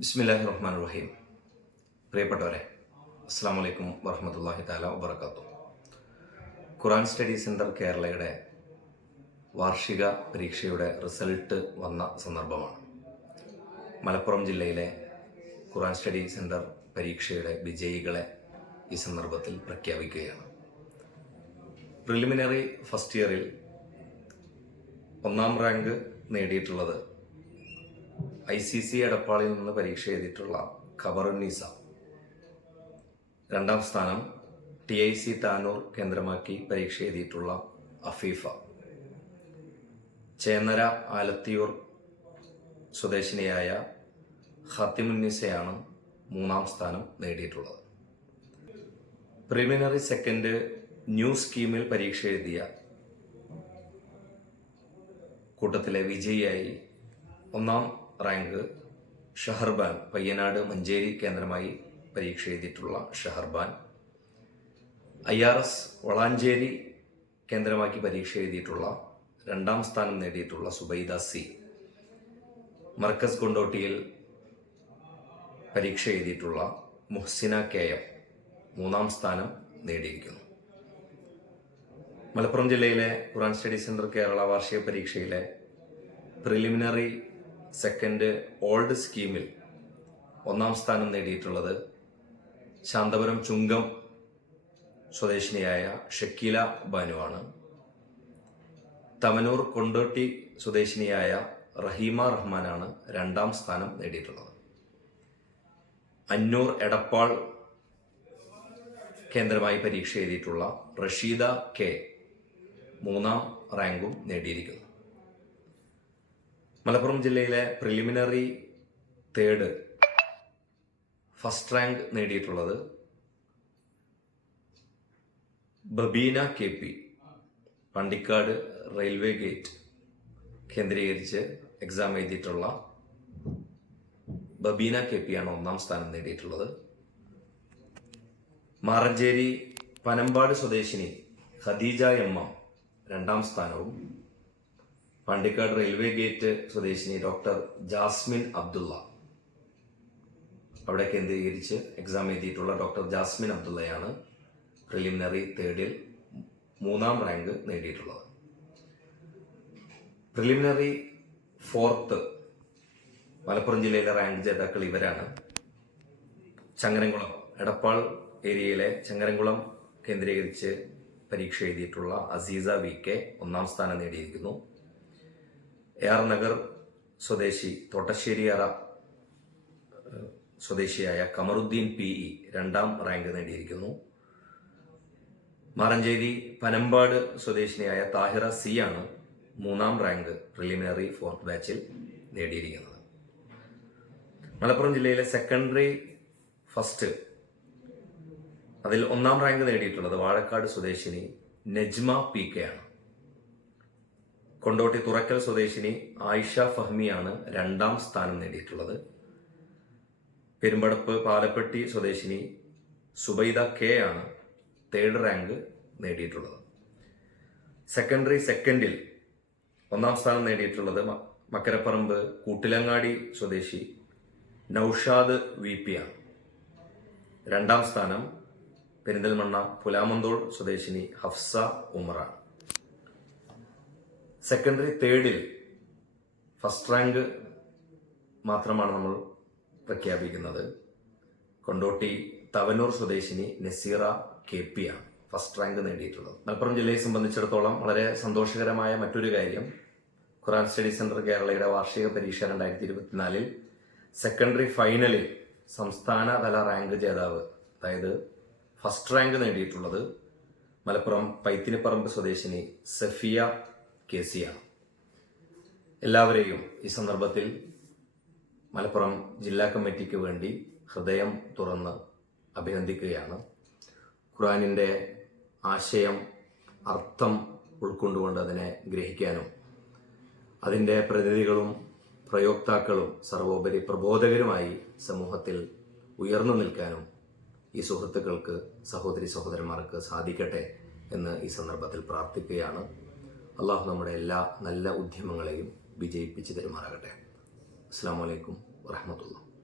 ബിസ്മില്ലാഹി റഹ്മാൻ റഹീം പ്രിയപ്പെട്ടവരെ അസ്സാം വലൈക്കും വറഹമത്തല്ലാഹി താല വബർക്കാത്തു ഖുറാൻ സ്റ്റഡി സെന്റർ കേരളയുടെ വാർഷിക പരീക്ഷയുടെ റിസൾട്ട് വന്ന സന്ദർഭമാണ്. മലപ്പുറം ജില്ലയിലെ ഖുറാൻ സ്റ്റഡി സെന്റർ പരീക്ഷയുടെ വിജയികളെ ഈ സന്ദർഭത്തിൽ പ്രഖ്യാപിക്കുകയാണ്. പ്രിലിമിനറി ഫസ്റ്റ് ഇയറിൽ ഒന്നാം റാങ്ക് നേടിയിട്ടുള്ളത് ഐ സി സി എടപ്പാളിൽ നിന്ന് പരീക്ഷ എഴുതിയിട്ടുള്ള ഖബറുന്നീസ രണ്ടാം സ്ഥാനം ടി ഐ സി താനൂർ കേന്ദ്രമാക്കി പരീക്ഷ എഴുതിയിട്ടുള്ള അഫീഫ. ചേന്നര ആലത്തിയൂർ സ്വദേശിനിയായ ഹത്തിമുന്നീസയാണ് മൂന്നാം സ്ഥാനം നേടിയിട്ടുള്ളത്. പ്രിലിമിനറി സെക്കൻഡ് ന്യൂ സ്കീമിൽ പരീക്ഷ എഴുതിയ കൂട്ടത്തിലെ വിജയിയായി ഒന്നാം റാങ്ക് ഷഹർബാൻ പയ്യനാട് മഞ്ചേരി കേന്ദ്രമായി പരീക്ഷ എഴുതിയിട്ടുള്ള Shaharban I R S Valanchery കേന്ദ്രമാക്കി പരീക്ഷ എഴുതിയിട്ടുള്ള രണ്ടാം സ്ഥാനം നേടിയിട്ടുള്ള സുബൈദ സി. മർക്കസ് കൊണ്ടോട്ടിയിൽ പരീക്ഷ എഴുതിയിട്ടുള്ള മുഹ്സിന കെ എം മൂന്നാം സ്ഥാനം നേടിയിരിക്കുന്നു. മലപ്പുറം ജില്ലയിലെ ഖുറാൻ സ്റ്റഡി സെന്റർ കേരള വാർഷിക പരീക്ഷയിലെ പ്രിലിമിനറി സെക്കൻഡ് ഓൾഡ് സ്കീമിൽ ഒന്നാം സ്ഥാനം നേടിയിട്ടുള്ളത് ശാന്തപുരം ചുങ്കം സ്വദേശിനിയായ ഷക്കീല ബാനുവാണ്. തമനൂർ കൊണ്ടോട്ടി സ്വദേശിനിയായ റഹീമ റഹ്മാനാണ് രണ്ടാം സ്ഥാനം നേടിയിട്ടുള്ളത്. അന്നൂർ എടപ്പാൾ കേന്ദ്രമായി പരീക്ഷ എഴുതിയിട്ടുള്ള റഷീദ കെ മൂന്നാം റാങ്കും നേടിയിരിക്കുന്നു. മലപ്പുറം ജില്ലയിലെ പ്രിലിമിനറി തേർഡ് ഫസ്റ്റ് റാങ്ക് നേടിയിട്ടുള്ളത് Babeena K P Pandikkad railway gate കേന്ദ്രീകരിച്ച് എക്സാം എഴുതിയിട്ടുള്ള ബബീന കെ പി ആണ് ഒന്നാം സ്ഥാനം നേടിയിട്ടുള്ളത്. മാറഞ്ചേരി പനമ്പാട് സ്വദേശിനി ഖദീജ എം രണ്ടാം സ്ഥാനവും പാണ്ടിക്കാട് റെയിൽവേ ഗേറ്റ് സ്വദേശിനി ഡോക്ടർ ജാസ്മിൻ അബ്ദുള്ള. അവിടെ കേന്ദ്രീകരിച്ച് എക്സാം എഴുതിയിട്ടുള്ള ഡോക്ടർ ജാസ്മിൻ അബ്ദുള്ളയാണ് പ്രിലിമിനറി തേർഡിൽ മൂന്നാം റാങ്ക് നേടിയിട്ടുള്ളത്. പ്രിലിമിനറി ഫോർത്ത് മലപ്പുറം ജില്ലയിലെ റാങ്ക് ജേതാക്കൾ ഇവരാണ്. ചങ്ങരംകുളം എടപ്പാൾ ഏരിയയിലെ ചങ്ങരംകുളം കേന്ദ്രീകരിച്ച് പരീക്ഷ എഴുതിയിട്ടുള്ള അസീസ വി കെ ഒന്നാം സ്ഥാനം നേടിയിരിക്കുന്നു. ആർ നഗർ സ്വദേശി തോട്ടശ്ശേരിയറ സ്വദേശിയായ കമറുദ്ദീൻ പി ഇ രണ്ടാം റാങ്ക് നേടിയിരിക്കുന്നു. മാറഞ്ചേരി പനമ്പാട് സ്വദേശിനിയായ താഹിറ സി ആണ് മൂന്നാം റാങ്ക് പ്രിലിമിനറി ഫോർത്ത് ബാച്ചിൽ നേടിയിരിക്കുന്നത്. മലപ്പുറം ജില്ലയിലെ സെക്കൻഡറി ഫസ്റ്റ് അതിൽ ഒന്നാം റാങ്ക് നേടിയിട്ടുള്ളത് വാഴക്കാട് സ്വദേശിനി നജ്മ പി കെ ആണ്. കൊണ്ടോട്ടി തുറക്കൽ സ്വദേശിനി ആയിഷ ഫഹ്മിയാണ് രണ്ടാം സ്ഥാനം നേടിയിട്ടുള്ളത്. പെരുമ്പടപ്പ് പാലപ്പെട്ടി സ്വദേശിനി സുബൈദ കെ ആണ് തേർഡ് റാങ്ക് നേടിയിട്ടുള്ളത്. സെക്കൻഡറി സെക്കൻഡിൽ ഒന്നാം സ്ഥാനം നേടിയിട്ടുള്ളത് മക്കരപ്പറമ്പ് കൂട്ടിലങ്ങാടി സ്വദേശി നൌഷാദ് വി പി ആണ്. രണ്ടാം സ്ഥാനം പെരിന്തൽമണ്ണ പുലാമന്തോൾ സ്വദേശിനി ഹഫ്സ ഉമറാണ്. സെക്കൻഡറി തേർഡിൽ ഫസ്റ്റ് റാങ്ക് മാത്രമാണ് നമ്മൾ പ്രഖ്യാപിക്കുന്നത്. കൊണ്ടോട്ടി തവനൂർ സ്വദേശിനി നസീറ കെ പി ആണ് ഫസ്റ്റ് റാങ്ക് നേടിയിട്ടുള്ളത്. മലപ്പുറം ജില്ലയെ സംബന്ധിച്ചിടത്തോളം വളരെ സന്തോഷകരമായ മറ്റൊരു കാര്യം ഖുറാൻ സ്റ്റഡി സെന്റർ കേരളയുടെ വാർഷിക പരീക്ഷ രണ്ടായിരത്തി ഇരുപത്തിനാലിൽ സെക്കൻഡറി ഫൈനലിൽ സംസ്ഥാന തല റാങ്ക് ജേതാവ് അതായത് ഫസ്റ്റ് റാങ്ക് നേടിയിട്ടുള്ളത് മലപ്പുറം പൈത്തിനിപ്പറമ്പ് സ്വദേശിനി സഫിയ കെ സി ആണ് എല്ലാവരെയും ഈ സന്ദർഭത്തിൽ മലപ്പുറം ജില്ലാ കമ്മിറ്റിക്ക് വേണ്ടി ഹൃദയം തുറന്ന് അഭിനന്ദിക്കുകയാണ്. ഖുറാനിന്റെ ആശയം അർത്ഥം ഉൾക്കൊണ്ടുകൊണ്ട് അതിനെ ഗ്രഹിക്കാനും അതിന്റെ പ്രതിനിധികളും പ്രയോക്താക്കളും സർവോപരി പ്രബോധകരുമായി സമൂഹത്തിൽ ഉയർന്നു നിൽക്കാനും ഈ സുഹൃത്തുക്കൾക്ക് സഹോദരി സഹോദരന്മാർക്ക് സാധിക്കട്ടെ എന്ന് ഈ സന്ദർഭത്തിൽ പ്രാർത്ഥിക്കുകയാണ്. അള്ളാഹു നമ്മുടെ എല്ലാ നല്ല ഉദ്യമങ്ങളെയും വിജയിപ്പിച്ച് തരുമാറാകട്ടെ. അസ്സാം വലൈക്കും വാഹമത്ത്